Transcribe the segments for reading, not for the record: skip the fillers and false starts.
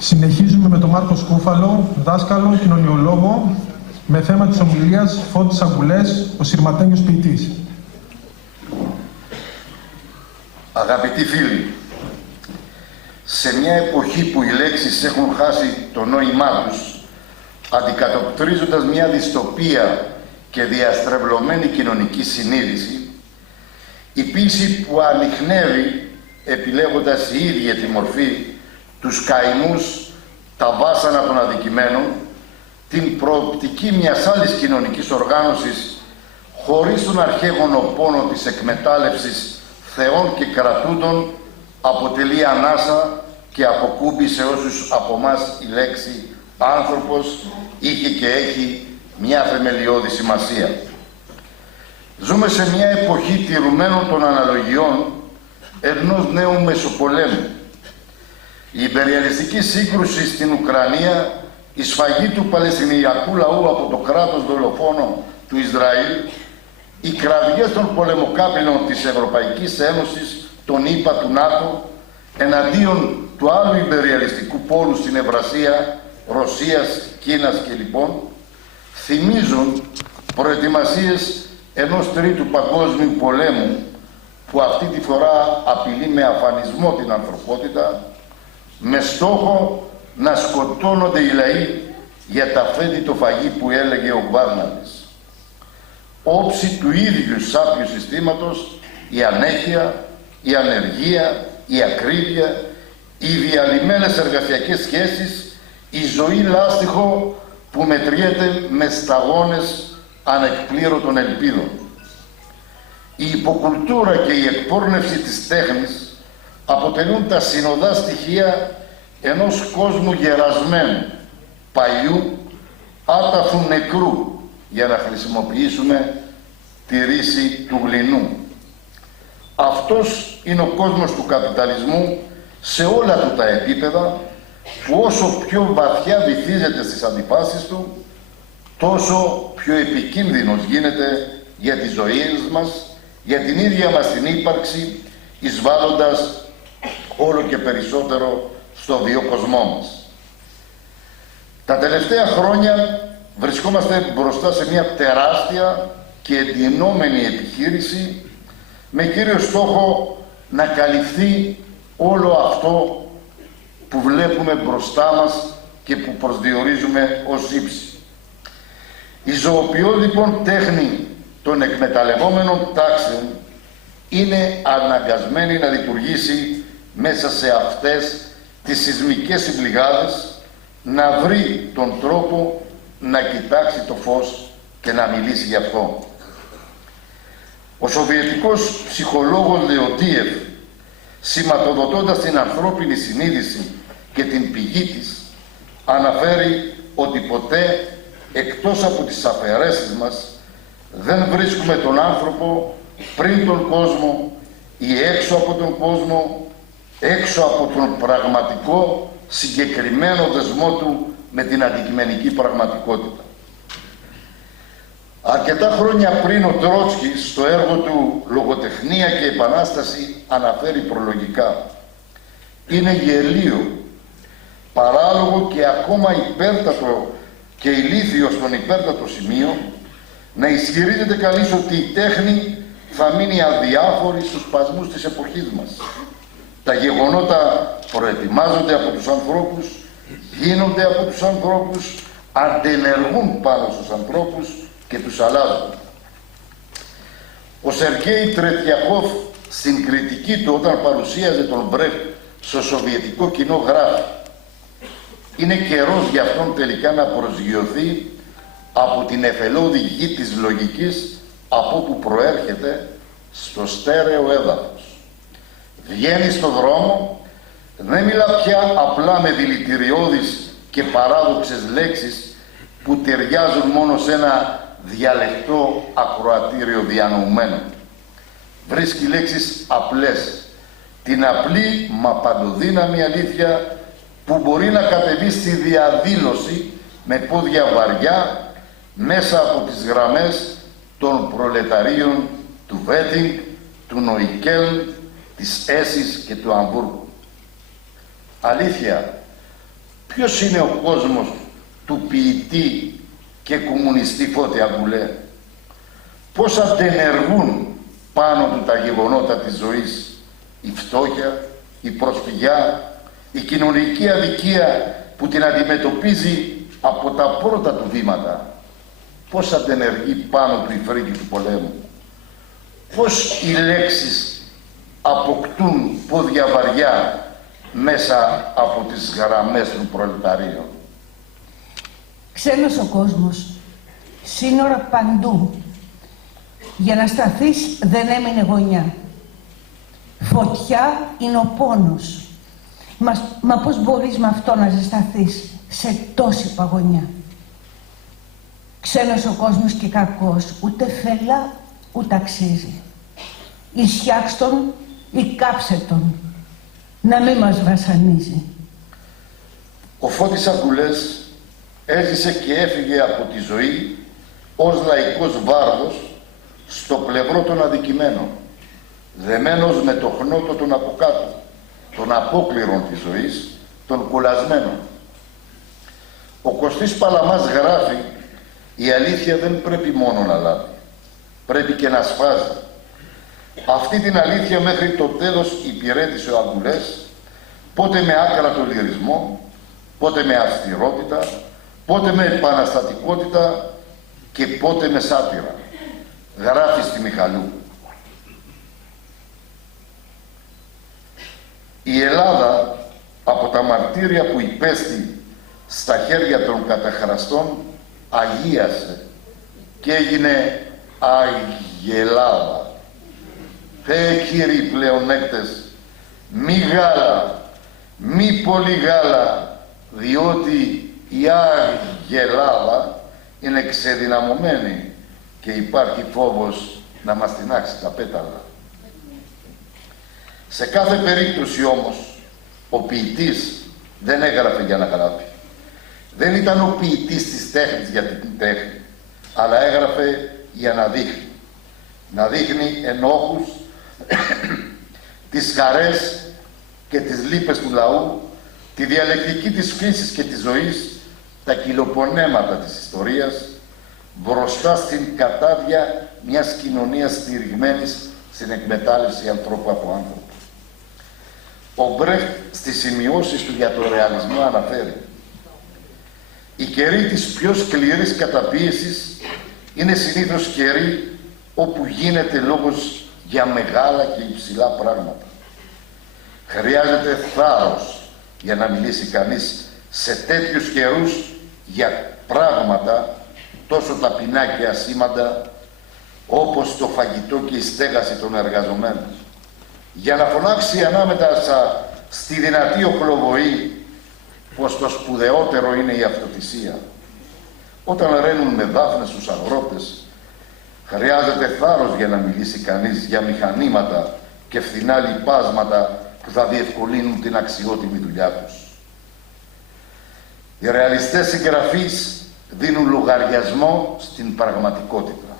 Συνεχίζουμε με τον Μάρκο Σκούφαλο, δάσκαλο, κοινωνιολόγο, με θέμα της ομιλίας Φώτης Αγκουλές, ο Συρματένιος ποιητής. Αγαπητοί φίλοι, σε μια εποχή που οι λέξεις έχουν χάσει το νόημά τους, αντικατοπτρίζοντας μια δυστοπία και διαστρεβλωμένη κοινωνική συνείδηση, η ποίηση που ανιχνεύει, επιλέγοντας η ίδια τη μορφή, τους καημούς, τα βάσανα των αδικημένων, την προοπτική μιας άλλης κοινωνικής οργάνωσης, χωρίς τον αρχαίγονο πόνο της εκμετάλλευσης θεών και κρατούντων, αποτελεί ανάσα και αποκούμπη σε όσους από εμάς η λέξη άνθρωπος είχε και έχει μια θεμελιώδη σημασία. Ζούμε σε μια εποχή τηρουμένων των αναλογιών ενός νέου μεσοπολέμου. Η ιμπεριαλιστική σύγκρουση στην Ουκρανία, η σφαγή του Παλαιστινιακού λαού από το κράτος δολοφόνο του Ισραήλ, οι κραυγές των πολεμοκάπηλων της Ευρωπαϊκής Ένωσης, των ΗΠΑ, του ΝΑΤΟ, εναντίον του άλλου ιμπεριαλιστικού πόλου στην Ευρασία, Ρωσίας, Κίνας και λοιπόν, θυμίζουν προετοιμασίες ενός τρίτου παγκόσμιου πολέμου που αυτή τη φορά απειλεί με αφανισμό την ανθρωπότητα, με στόχο να σκοτώνονται οι λαοί για τα φέτητο φαγί που έλεγε ο Μπάρναντης. Όψη του ίδιου σάπιου συστήματος η ανέχεια, η ανεργία, η ακρίβεια, οι διαλυμένες εργασιακές σχέσεις, η ζωή λάστιχο που μετριέται με σταγόνες ανεκπλήρωτων ελπίδων. Η υποκουλτούρα και η εκπόρνευση της τέχνης αποτελούν τα συνοδά στοιχεία ενός κόσμου γερασμένου, παλιού, άταφου νεκρού, για να χρησιμοποιήσουμε τη ρίση του γλυνού. Αυτός είναι ο κόσμος του καπιταλισμού σε όλα του τα επίπεδα, που όσο πιο βαθιά βυθίζεται στις αντιφάσεις του, τόσο πιο επικίνδυνος γίνεται για τις ζωές μας, για την ίδια μας την ύπαρξη, εισβάλλοντας όλο και περισσότερο στο βιοκοσμό μας. Τα τελευταία χρόνια βρισκόμαστε μπροστά σε μια τεράστια και εντυνόμενη επιχείρηση με κύριο στόχο να καλυφθεί όλο αυτό που βλέπουμε μπροστά μας και που προσδιορίζουμε ως ύψη. Η ζωοποιό λοιπόν τέχνη των εκμεταλλευόμενων τάξεων είναι αναγκασμένη να λειτουργήσει μέσα σε αυτές τις σεισμικές συμπληγάδες, να βρει τον τρόπο να κοιτάξει το φως και να μιλήσει γι' αυτό. Ο σοβιετικός ψυχολόγος Λεοντίεφ, σηματοδοτώντας την ανθρώπινη συνείδηση και την πηγή της, αναφέρει ότι ποτέ εκτός από τις αφαιρέσεις μας δεν βρίσκουμε τον άνθρωπο πριν τον κόσμο ή έξω από τον κόσμο, έξω από τον πραγματικό συγκεκριμένο δεσμό του με την αντικειμενική πραγματικότητα. Αρκετά χρόνια πριν ο Τρότσκι στο έργο του «Λογοτεχνία και Επανάσταση» αναφέρει προλογικά: «Είναι γελίο, παράλογο και ακόμα υπέρτατο και ηλίθιο στον υπέρτατο σημείο να ισχυρίζεται κανείς ότι η τέχνη θα μείνει αδιάφορη στους σπασμούς της εποχής μας. Τα γεγονότα προετοιμάζονται από τους ανθρώπους, γίνονται από τους ανθρώπους, αντενεργούν πάνω στους ανθρώπους και τους αλλάζουν». Ο Σεργέη Τρετιακόφ στην κριτική του όταν παρουσίαζε τον Μπρέχτ στο σοβιετικό κοινό γράφει: «Είναι καιρός για αυτόν τελικά να προσγειωθεί από την εφελώδη γη της λογικής από όπου προέρχεται στο στέρεο έδαφος. Βγαίνει στον δρόμο, δεν μιλά πια απλά με δηλητηριώδεις και παράδοξες λέξεις που ταιριάζουν μόνο σε ένα διαλεκτό ακροατήριο διανοουμένο. Βρίσκει λέξεις απλές, την απλή μα παντοδύναμη αλήθεια που μπορεί να κατεβεί στη διαδήλωση με πόδια βαριά μέσα από τις γραμμές των προλεταρίων του Βέτινγκ, του Νοικέλ, της Έσης και του Αμβούργου. Αλήθεια, Ποιος είναι ο κόσμος του ποιητή και κομμουνιστή Φώτη Αγκουλέ? Πώς αντενεργούν πάνω του τα γεγονότα της ζωής, η φτώχεια, η προσφυγιά, η κοινωνική αδικία που την αντιμετωπίζει από τα πρώτα του βήματα? Πώς αντενεργεί πάνω του η φρίκη του πολέμου? Πώς οι λέξεις αποκτούν πόδια βαριά μέσα από τις γραμμές του προλεταρείου? Ξένος ο κόσμος, σύνορα παντού. Για να σταθείς δεν έμεινε γωνιά. Φωτιά είναι ο πόνος. Μα πώς μπορείς με αυτό να ζεσταθείς σε τόση παγωνιά? Ξένος ο κόσμος και κακός, ούτε φελά ούτε αξίζει. Ισιάξ' τον ή κάψε τον, να μην μας βασανίζει. Ο Φώτης Αγκουλές έζησε και έφυγε από τη ζωή ως λαϊκός βάρδος στο πλευρό των αδικημένων, δεμένος με το χνότο των από κάτω, των απόκληρων της ζωής, των κουλασμένων. Ο Κωστής Παλαμάς γράφει: η αλήθεια δεν πρέπει μόνο να λάβει, πρέπει και να σφάζει. Αυτή την αλήθεια μέχρι το τέλος υπηρέτησε ο Αγκουλές, πότε με άκρατο λυρισμό, πότε με αυστηρότητα, πότε με επαναστατικότητα και πότε με σάτυρα. Γράφει στη Μιχαλού: η Ελλάδα από τα μαρτύρια που υπέστη στα χέρια των καταχραστών αγίασε και έγινε Αγιελάδα. Θεέ Κύριοι πλεονέκτες, μη γάλα, μη πολύ γάλα, διότι η Αγιελάδα είναι ξεδυναμωμένη και υπάρχει φόβος να μας τεινάξει τα πέταλα. Σε κάθε περίπτωση όμως, ο ποιητής δεν έγραφε για να γράφει. Δεν ήταν ο ποιητής της τέχνης για την τέχνη, αλλά έγραφε για να δείχνει. Να δείχνει ενόχους, τις χαρές και τις λύπες του λαού, τη διαλεκτική της φύσης και της ζωής, τα κυλοπονέματα της ιστορίας, μπροστά στην κατάδια μιας κοινωνίας στηριγμένης στην εκμετάλλευση ανθρώπου από άνθρωπο. Ο Μπρέχτ στις σημειώσεις του για το ρεαλισμό αναφέρει: η καιρή της πιο σκληρής καταπίεσης είναι συνήθως καιρή όπου γίνεται λόγος για μεγάλα και υψηλά πράγματα. Χρειάζεται θάρρος για να μιλήσει κανείς σε τέτοιους καιρούς για πράγματα τόσο ταπεινά και ασήμαντα όπως το φαγητό και η στέγαση των εργαζομένων. Για να φωνάξει ανάμετασα στη δυνατή οχλοβοή πως το σπουδαιότερο είναι η αυτοθυσία. Όταν ραίνουν με δάφνες τους αγρότες, χρειάζεται θάρρος για να μιλήσει κανείς για μηχανήματα και φθηνά λιπάσματα που θα διευκολύνουν την αξιότιμη δουλειά τους. Οι ρεαλιστές συγγραφείς δίνουν λογαριασμό στην πραγματικότητα.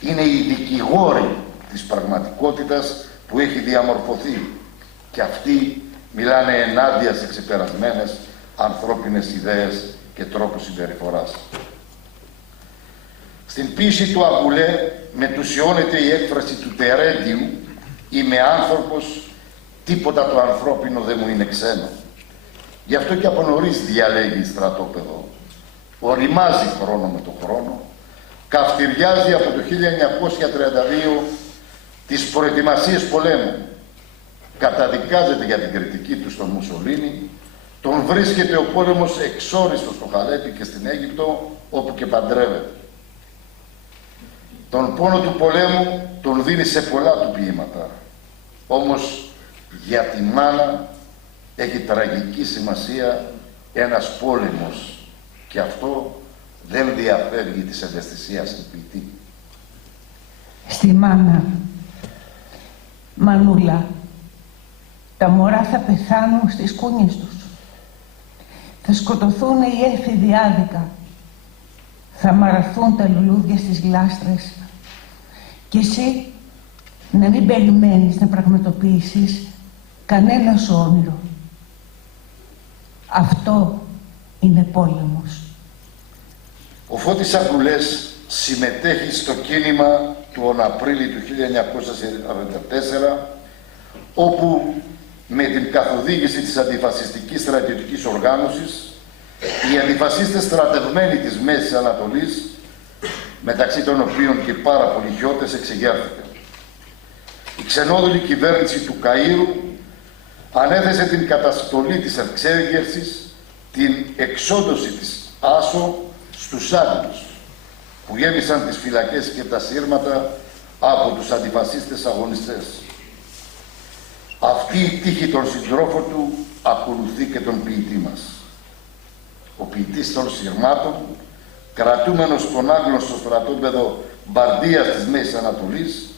Είναι οι δικηγόροι της πραγματικότητας που έχει διαμορφωθεί και αυτοί μιλάνε ενάντια σε ξεπερασμένες ανθρώπινες ιδέες και τρόπους συμπεριφοράς. Στην ποίηση του Αγκουλέ μετουσιώνεται η έκφραση του τερέντιου «Είμαι άνθρωπος, τίποτα το ανθρώπινο δεν μου είναι ξένο». Γι' αυτό και από νωρίς διαλέγει στρατόπεδο. Οριμάζει χρόνο με το χρόνο, καυτηριάζει από το 1932 τις προετοιμασίες πολέμου, καταδικάζεται για την κριτική του στον Μουσολίνη, τον βρίσκεται ο πόλεμος εξόριστος στο Χαλέπι και στην Αίγυπτο, όπου και παντρεύεται. Τον πόνο του πολέμου τον δίνει σε πολλά του ποίηματα, όμως για τη μάνα έχει τραγική σημασία ένας πόλεμος και αυτό δεν διαφεύγει της ευαισθησίας του ποιητή. Στη μάνα: Μανούλα, τα μωρά θα πεθάνουν στις κούνιες τους. Θα σκοτωθούν οι έφηβοι άδικα. Θα μαραθούν τα λουλούδια στις γλάστρες. Και εσύ να μην περιμένεις να πραγματοποιήσεις κανένα σου όνειρο. Αυτό είναι πόλεμος. Ο Φώτης Αγκουλές συμμετέχει στο κίνημα του Απρίλη του 1944, όπου με την καθοδήγηση της αντιφασιστικής στρατιωτικής οργάνωσης, οι αντιφασίστες στρατευμένοι της Μέσης Ανατολής, μεταξύ των οποίων και πάρα πολλοί χιώτες, εξεγέρθηκαν. Η ξενόδουλη κυβέρνηση του Καΐρου ανέθεσε την καταστολή της εξέγερσης, την εξόντωση της Άσο στους Άγγλους, που γέμισαν τις φυλακές και τα σύρματα από τους αντιφασίστες αγωνιστές. Αυτή η τύχη των συντρόφων του ακολουθεί και τον ποιητή μας. Ο ποιητής των συρμάτων, κρατούμενος στον άγνωστο στρατόπεδο Μπαρδίας της Μέσης Ανατολής,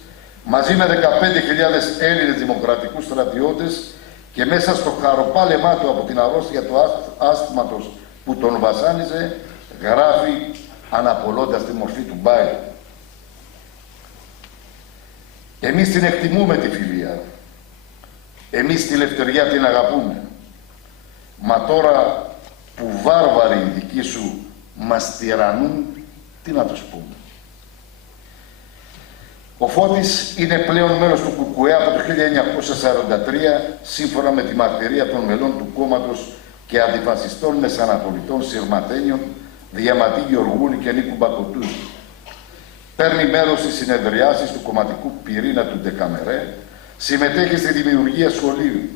μαζί με 15.000 Έλληνες δημοκρατικούς στρατιώτες και μέσα στο χαροπάλεμά του από την αρρώστια του άσθματος που τον βασάνιζε, γράφει αναπολώντας τη μορφή του Μπάιλ. Εμείς την εκτιμούμε τη φιλία. Εμείς τη λευτεριά την αγαπούμε. Μα τώρα που βάρβαροι οι δικοί σου μας τυραννούν, τι να τους πούμε. Ο Φώτης είναι πλέον μέλος του ΚΚΕ από το 1943, σύμφωνα με τη μαρτυρία των μελών του κόμματος και αντιφασιστών μεσανατολιτών Συρματένιων, Διαματή Γεωργούλη και Νίκου Μπακοτούζη. Παίρνει μέρος στις συνεδριάσεις του κομματικού πυρήνα του Ντεκαμερέ, συμμετέχει στη δημιουργία σχολείου,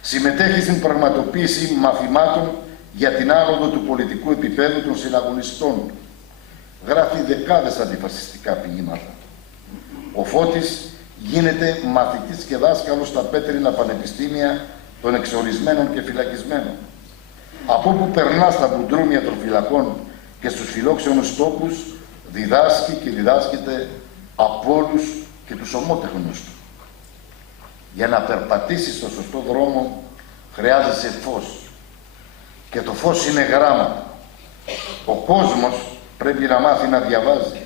συμμετέχει στην πραγματοποίηση μαθημάτων για την άνοδο του πολιτικού επίπεδου των συναγωνιστών. Γράφει δεκάδες αντιφασιστικά ποίηματα. Ο Φώτης γίνεται μαθητής και δάσκαλος στα πέτρινα πανεπιστήμια των εξορισμένων και φυλακισμένων. Από όπου περνά στα μπουντρούμια των φυλακών και στους φιλόξενους τόπους, διδάσκει και διδάσκεται από όλους και τους ομότεχνους του. Για να περπατήσεις στο σωστό δρόμο χρειάζεσαι φως. Και το φως είναι γράμματα. Ο κόσμος πρέπει να μάθει να διαβάζει.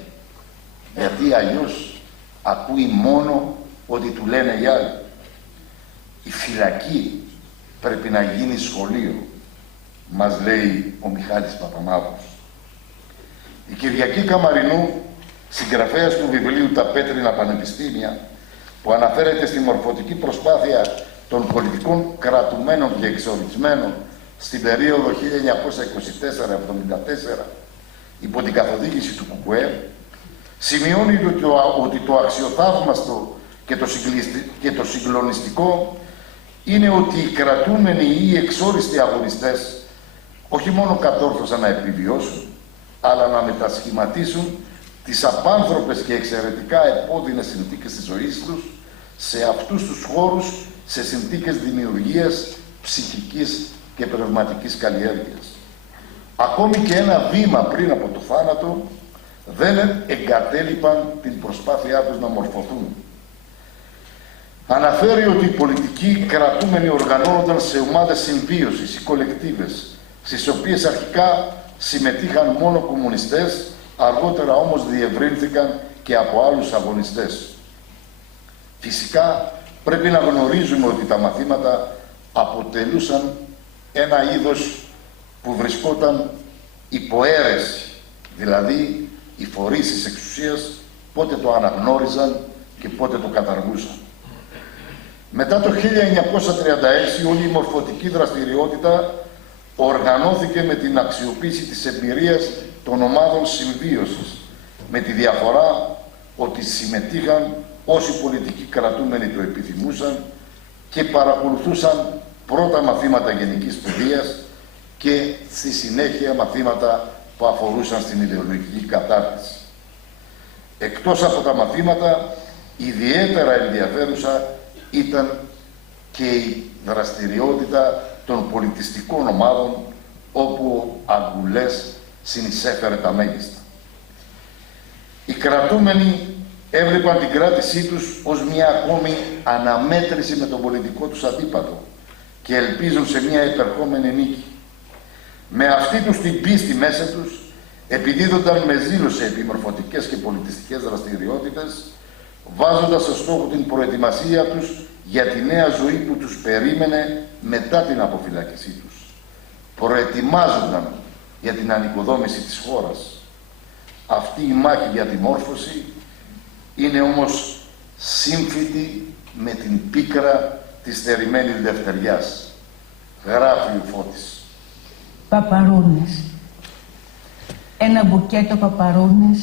Γιατί αλλιώς ακούει μόνο ό,τι του λένε οι άλλοι. Η φυλακή πρέπει να γίνει σχολείο, μας λέει ο Μιχάλης Παπαμαύρος. Η Κυριακή Καμαρινού, συγγραφέας του βιβλίου «Τα πέτρινα πανεπιστήμια», που αναφέρεται στη μορφωτική προσπάθεια των πολιτικών κρατουμένων και εξορισμένων στην περίοδο 1924-1974 υπό την καθοδήγηση του ΚΚΕ, σημειώνει ότι το αξιοθαύμαστο και το συγκλονιστικό είναι ότι οι κρατούμενοι ή οι εξόριστοι αγωνιστές όχι μόνο κατόρθωσαν να επιβιώσουν, αλλά να μετασχηματίσουν τις απάνθρωπες και εξαιρετικά επώδυνες συνθήκες της ζωής τους σε αυτούς τους χώρους, σε συνθήκες δημιουργίας ψυχικής και πνευματικής καλλιέργειας. Ακόμη και ένα βήμα πριν από το θάνατο δεν εγκατέλειπαν την προσπάθειά τους να μορφωθούν. Αναφέρει ότι οι πολιτικοί κρατούμενοι οργανώνονταν σε ομάδες συμβίωσης ή κολεκτίβες, στις οποίες αρχικά συμμετείχαν μόνο κομμουνιστές, αργότερα όμως διευρύνθηκαν και από άλλους αγωνιστές. Φυσικά πρέπει να γνωρίζουμε ότι τα μαθήματα αποτελούσαν ένα είδος που βρισκόταν υποαίρεση, δηλαδή οι φορείς της εξουσίας πότε το αναγνώριζαν και πότε το καταργούσαν. Μετά το 1936 όλη η μορφωτική δραστηριότητα οργανώθηκε με την αξιοποίηση της εμπειρίας των ομάδων συμβίωσης, με τη διαφορά ότι συμμετείχαν όσοι πολιτικοί κρατούμενοι το επιθυμούσαν και παρακολουθούσαν πρώτα μαθήματα γενικής παιδείας και στη συνέχεια μαθήματα που αφορούσαν στην ιδεολογική κατάρτιση. Εκτός από τα μαθήματα, ιδιαίτερα ενδιαφέρουσα ήταν και η δραστηριότητα των πολιτιστικών ομάδων, όπου ο Αγκουλές συνεισέφερε τα μέγιστα. Οι κρατούμενοι έβλεπαν την κράτησή τους ως μια ακόμη αναμέτρηση με τον πολιτικό τους αντίπατο και ελπίζουν σε μια επερχόμενη νίκη. Με αυτή τους την πίστη μέσα τους επιδίδονταν με ζήλο σε επιμορφωτικές και πολιτιστικές δραστηριότητες, βάζοντας στο στόχο την προετοιμασία τους για τη νέα ζωή που τους περίμενε μετά την αποφυλάκησή τους. προετοιμάζονταν για την ανοικοδόμηση της χώρας. Αυτή η μάχη για τη μόρφωση είναι όμως σύμφυτη με την πίκρα της θερημένης δευτεριάς. Γράφει ο Φώτης. Παπαρούνες. Ένα μπουκέτο παπαρούνες,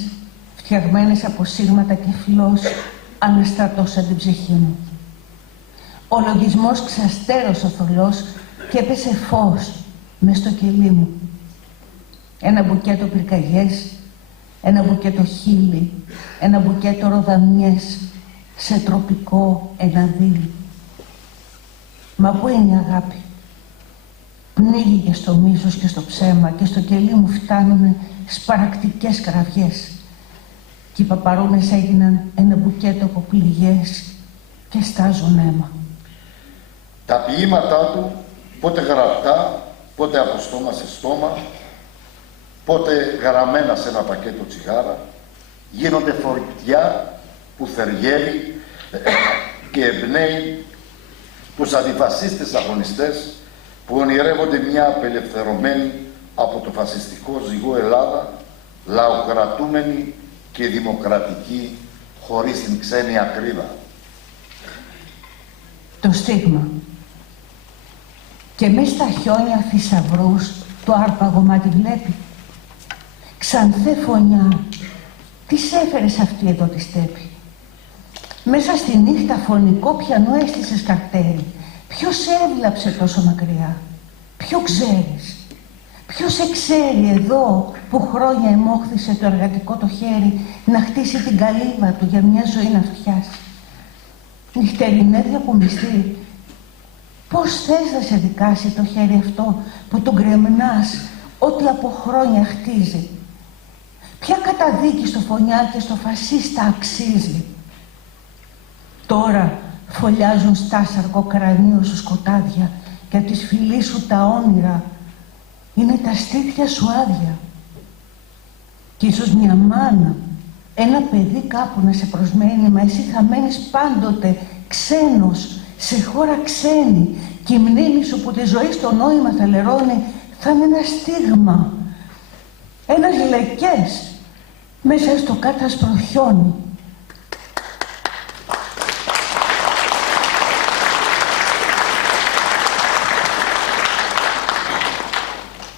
φτιαγμένες από σύρματα και φλός, αναστρατώσαν την ψυχή μου. Ο λογισμός ξαστέρωσε θολός και έπεσε φως μες στο κελί μου. Ένα μπουκέτο πυρκαγιές, ένα μπουκέτο χείλη, ένα μπουκέτο ροδαμιές, σε τροπικό εναδύλι. Μα πού είναι η αγάπη? Πνίγηκε στο μίσος και στο ψέμα και στο κελί μου φτάνουνε σπαρακτικές κραυγές. Και οι παπαρούνες έγιναν ένα μπουκέτο από πληγές και στάζουν αίμα. Τα ποίηματά του, πότε γραπτά, πότε από στόμα σε στόμα, πότε γραμμένα σε ένα πακέτο τσιγάρα, γίνονται φορτιά που θεργεύει και εμπνέει τους αντιφασίστες αγωνιστές που ονειρεύονται μια απελευθερωμένη από το φασιστικό ζυγό Ελλάδα, λαοκρατούμενη και δημοκρατική, χωρίς την ξένη ακρίδα. Το στίγμα. Και μες στα χιόνια θησαυρούς το άρπαγωμα τη βλέπει. Ξανθέ φωνιά, τι έφερες αυτή εδώ τη στέπη? Μέσα στη νύχτα φωνικό πιανό έστησες καρτέρι. Ποιος έβλαψε τόσο μακριά? Ποιο ξέρεις? Ποιος εξέρει εδώ που χρόνια εμόχθησε το εργατικό το χέρι να χτίσει την καλύβα του για μια ζωή να φτιάσει? Νυχτερινέ διακομιστή, πώς θες να σε δικάσει το χέρι αυτό που τον κρεμνάς ό,τι από χρόνια χτίζει? Ποια καταδίκη στο φωνιά και στο φασίστα αξίζει? Τώρα φωλιάζουν στάσαρκο κρανίο σου σκοτάδια και απ' τις φιλείς σου τα όνειρα είναι τα στήθια σου άδεια. Κι ίσως μια μάνα, ένα παιδί κάπου να σε προσμένει, μα εσύ θα μένεις πάντοτε ξένος, σε χώρα ξένη, και η μνήμη σου που τη ζωή στο νόημα θα λερώνει θα είναι ένα στίγμα, ένας λεκές μέσα στο κάτασπρο χιόνι.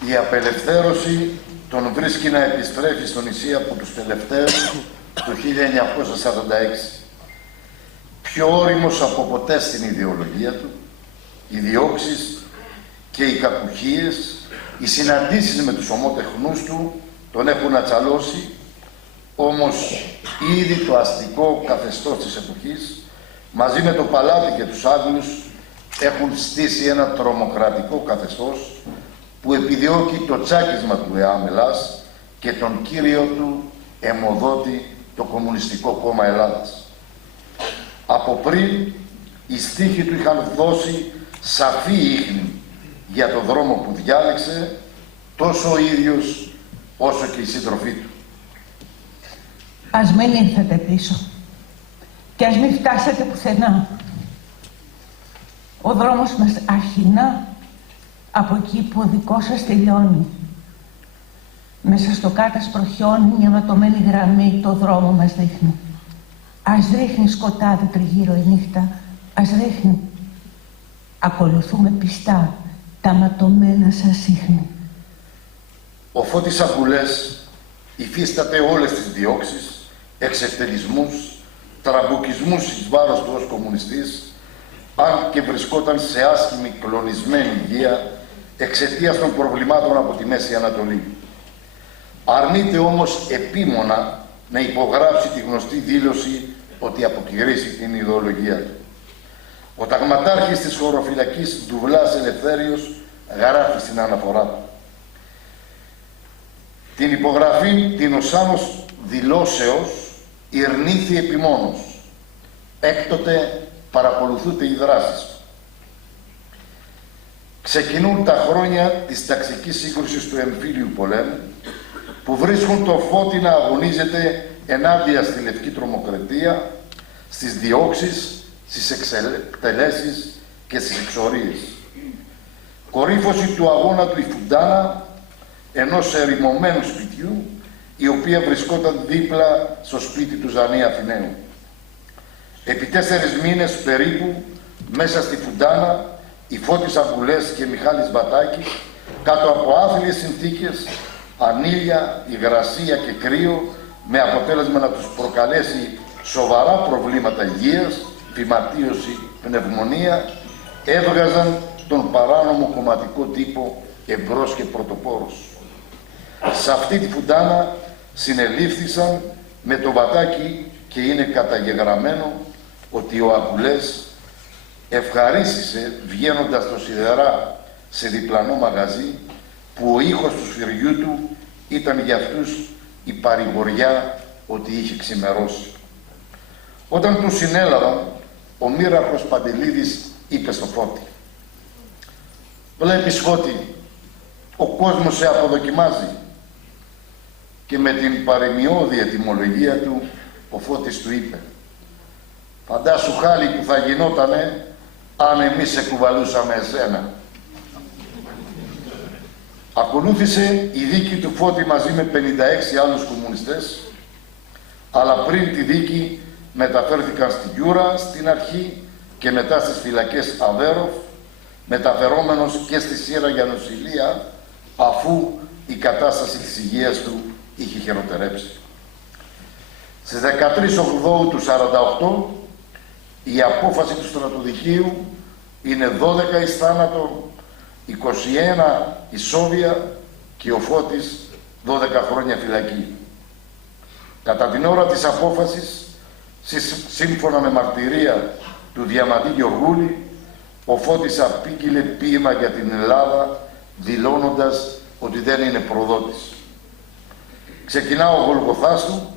Η απελευθέρωση τον βρίσκει να επιστρέφει στο νησί από τους τελευταίους του 1946. Πιο όριμος από ποτέ στην ιδεολογία του, οι διώξεις και οι κακουχίες, οι συναντήσεις με τους ομότεχνούς του τον έχουν ατσαλώσει, όμως ήδη το αστικό καθεστώς της εποχής, μαζί με το παλάτι και τους Άγγλους, έχουν στήσει ένα τρομοκρατικό καθεστώς που επιδιώκει το τσάκισμα του ΕΑΜ-Ελλάς και τον κύριο του αιμοδότη, το Κομμουνιστικό Κόμμα Ελλάδας. Από πριν, οι στίχοι του είχαν δώσει σαφή ίχνη για το δρόμο που διάλεξε, τόσο ο ίδιος όσο και οι σύντροφοί του. Ας μην ήρθετε πίσω και ας μην φτάσετε πουθενά. Ο δρόμος μας αρχινά από εκεί που ο δικός σας τελειώνει. Μέσα στο κάτασπρο χιόνι μια ματωμένη γραμμή το δρόμο μας δείχνει. Ας ρίχνει σκοτάδι τριγύρω η νύχτα, ας ρίχνει. Ακολουθούμε πιστά τα ματωμένα σας ίχνη. Ο Φώτης Αμπουλές υφίσταται όλες τις διώξεις, εξευτελισμούς, τραμπουκισμούς εις βάρος του ως κομμουνιστής, αν και βρισκόταν σε άσχημη κλονισμένη υγεία εξαιτίας των προβλημάτων από τη Μέση Ανατολή. Αρνείται όμως επίμονα να υπογράψει τη γνωστή δήλωση ότι αποκηρύσει την ιδεολογία του. Ο ταγματάρχης της χωροφυλακής Ντουβλάς Ελευθέριος γράφει στην αναφορά του: την υπογραφή την οσάμος δηλώσεως ηρνήθη επιμόνος. Έκτοτε παρακολουθούνται οι δράσεις του. Ξεκινούν τα χρόνια της ταξικής σύγκρουσης του εμφύλιου πολέμου, που βρίσκουν το Φώτη να αγωνίζεται ενάντια στη λευκή τρομοκρατία, στις διώξεις, στις εκτελέσεις και στις εξορίες. Κορύφωση του αγώνα του η Φουντάνα, ενός ερημωμένου σπιτιού, η οποία βρισκόταν δίπλα στο σπίτι του Ζανή Αθηναίου. Επί 4 μήνες περίπου, μέσα στη Φουντάνα, η Φώτης Αγκουλές και Μιχάλης Μπατάκης, κάτω από άθλιες συνθήκες, ανήλια, υγρασία και κρύο, με αποτέλεσμα να τους προκαλέσει σοβαρά προβλήματα υγείας, φυματίωση, πνευμονία, έβγαζαν τον παράνομο κομματικό τύπο Εμπρός και Πρωτοπόρος. Σε αυτή τη Φουντάνα συνελήφθησαν με το Μπατάκι και είναι καταγεγραμμένο ότι ο Αγκουλές ευχαρίστησε βγαίνοντας στο Σιδερά σε διπλανό μαγαζί που ο ήχος του σφυριού του ήταν για αυτούς η παρηγοριά ότι είχε ξημερώσει. Όταν του συνέλαβαν, ο μοίραρχος Παντελίδης είπε στο Φώτη: «Βλέπεις, Φώτη, ο κόσμος σε αποδοκιμάζει». Και με την παρημιώδη ετυμολογία του, ο Φώτης του είπε: «Φαντάσου, χάλι που θα γινότανε αν εμείς σε κουβαλούσαμε εσένα». Ακολούθησε η δίκη του Φώτη μαζί με 56 άλλους κομμουνιστές, αλλά πριν τη δίκη μεταφέρθηκαν στη Γιούρα στην αρχή και μετά στις φυλακές Αβέροφ, μεταφερόμενος και στη Σύρα για νοσηλεία, αφού η κατάσταση της υγείας του είχε χειροτερέψει. Στις 13 Οκτωβρίου του 48, η απόφαση του στρατοδικείου είναι 12 εις θάνατο, 21 ισόβια και ο Φώτης 12 χρόνια φυλακή. Κατά την ώρα της απόφασης, σύμφωνα με μαρτυρία του Διαμαντή Γεωργούλη, ο Φώτης απήγγειλε ποίημα για την Ελλάδα, δηλώνοντας ότι δεν είναι προδότης. Ξεκινά ο Γολγοθάς του,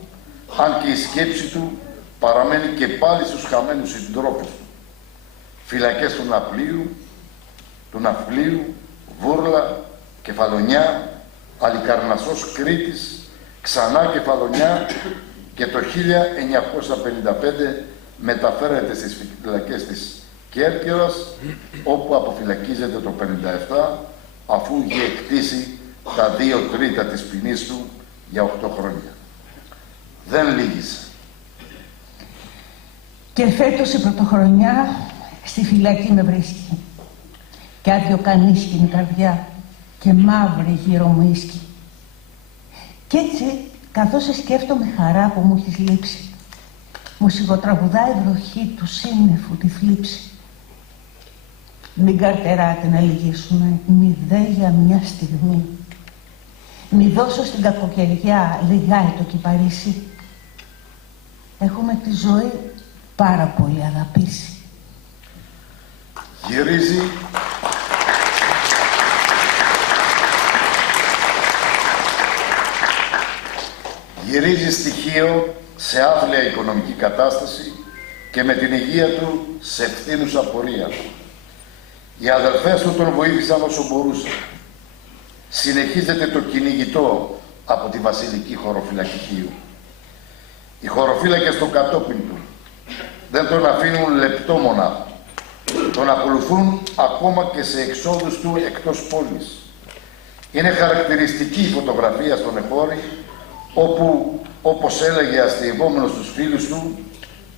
αν και η σκέψη του παραμένει και πάλι στους χαμένους συντρόφους του. Φυλακές του Ναυπλίου, Βούρλα, Κεφαλονιά, Αλικαρνασσός Κρήτης, ξανά Κεφαλονιά και το 1955 μεταφέρεται στις φυλακές της Κέρκυρας, όπου αποφυλακίζεται το 1957, αφού είχε εκτίσει τα 2/3 της ποινής του για 8 χρόνια. Δεν λύγησε. Και φέτος η πρωτοχρονιά στη φυλακή με βρίσκει. Κι άδειο κανίσκινη καρδιά και μαύρη γύρω μου ίσκη. Κι έτσι, καθώς σε σκέφτομαι χαρά που μου έχεις λείψει, μου σιγοτραγουδάει η βροχή του σύννεφου τη θλίψη. Μην καρτεράτε να λυγίσουμε, μη δε για μια στιγμή. Μη δώσω στην κακοκαιριά λιγάει το κυπαρίσι. Έχουμε τη ζωή πάρα πολύ αγαπήσει. Γυρίζει στοιχείο σε άθλια οικονομική κατάσταση και με την υγεία του σε ευθύνουσα πορεία. Οι αδελφές του τον βοήθησαν όσο μπορούσαν. Συνεχίζεται το κυνηγητό από τη Βασιλική Χωροφυλακή Χίου. Οι χωροφύλακες των κατόπιν του δεν τον αφήνουν λεπτό μονάχο. Τον ακολουθούν ακόμα και σε εξόδους του εκτός πόλης. Είναι χαρακτηριστική η φωτογραφία στον Εχώρη, όπου, όπως έλεγε αστειευόμενος στους φίλους του,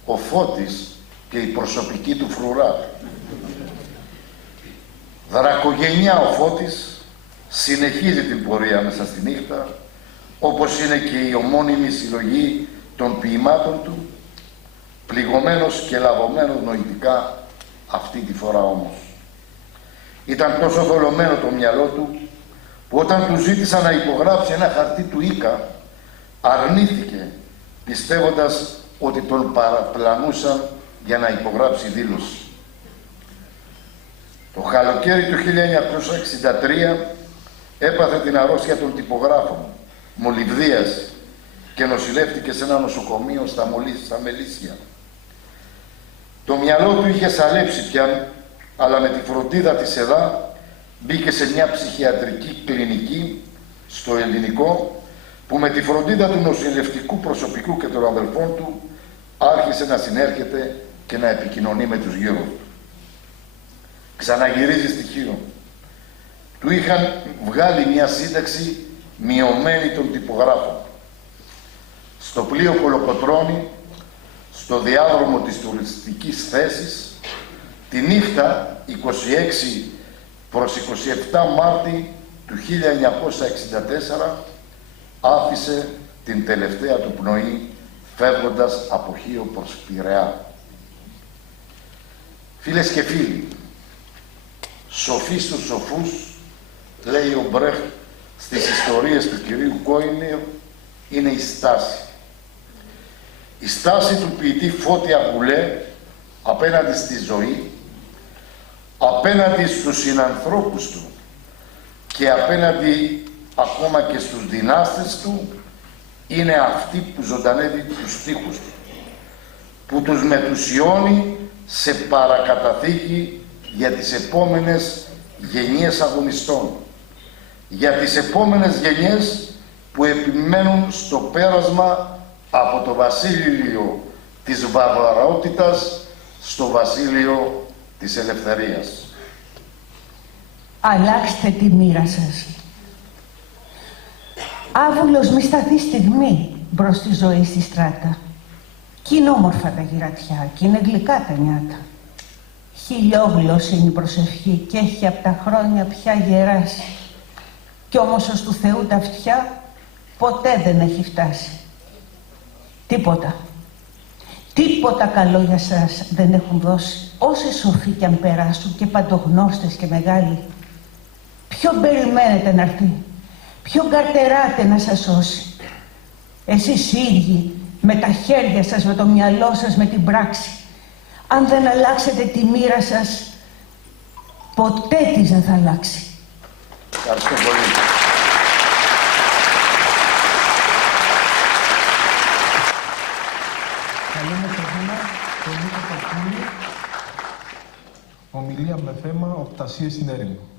ο Φώτης και η προσωπική του φρουρά. Δρακογενιά ο Φώτης συνεχίζει την πορεία μέσα στη νύχτα, όπως είναι και η ομώνυμη συλλογή των ποιημάτων του, πληγωμένος και λαβωμένος νοητικά αυτή τη φορά όμως. Ήταν τόσο θολωμένο το μυαλό του, που όταν του ζήτησα να υπογράψει ένα χαρτί του Ίκα, αρνήθηκε, πιστεύοντας ότι τον παραπλανούσαν για να υπογράψει δήλωση. Το καλοκαίρι του 1963 έπαθε την αρρώστια των τυπογράφων, μολυβδίας, και νοσηλεύτηκε σε ένα νοσοκομείο στα Μελίσια. Το μυαλό του είχε σαλέψει πια, αλλά με τη φροντίδα της ΕΔΑ μπήκε σε μια ψυχιατρική κλινική στο Ελληνικό, που με τη φροντίδα του νοσηλευτικού προσωπικού και των αδελφών του άρχισε να συνέρχεται και να επικοινωνεί με τους γύρω του. Ξαναγυρίζει στοιχείο. του είχαν βγάλει μια σύνταξη μειωμένη των τυπογράφων. Στο πλοίο Κολοκοτρώνη, στο διάδρομο της τουριστικής θέσης, τη νύχτα 26 προς 27 Μάρτη του 1964 άφησε την τελευταία του πνοή φεύγοντας από Χίο προς Πειραιά. Φίλες και φίλοι, σοφοί στους σοφούς, λέει ο Μπρέχτ στις ιστορίες του κυρίου Κόινερ, είναι η στάση. Η στάση του ποιητή Φώτη Αγκουλέ απέναντι στη ζωή, απέναντι στους συνανθρώπους του και απέναντι ακόμα και στους δυνάστες του, είναι αυτή που ζωντανεύει τους στίχους του, που τους μετουσιώνει σε παρακαταθήκη για τις επόμενες γενιές αγωνιστών, για τις επόμενες γενιές που επιμένουν στο πέρασμα από το βασίλειο της βαρβαρότητας στο βασίλειο της ελευθερίας. Αλλάξτε τη μοίρα σας. Άβουλος μη σταθεί στιγμή μπρος στη ζωή στη στράτα. Κι είναι όμορφα τα γυρατιά, κι είναι γλυκά τα νιάτα. Χιλιόγλος είναι η προσευχή κι έχει απ' τα χρόνια πια γεράσει. Κι όμως ως του Θεού τα αυτιά ποτέ δεν έχει φτάσει. Τίποτα. Τίποτα καλό για σας δεν έχουν δώσει, όσοι σοφοί κι αν περάσουν και παντογνώστες και μεγάλοι. Ποιον περιμένετε να έρθει, ποιον καρτεράτε να σας σώσει. Εσείς οι ίδιοι, με τα χέρια σας, με το μυαλό σας, με την πράξη, αν δεν αλλάξετε τη μοίρα σας, ποτέ της δεν θα αλλάξει. Ευχαριστώ πολύ. Καλούμε στο βήμα τον Νίκο Παπούλη, ομιλία με θέμα «Οπτασίες στην έρημο».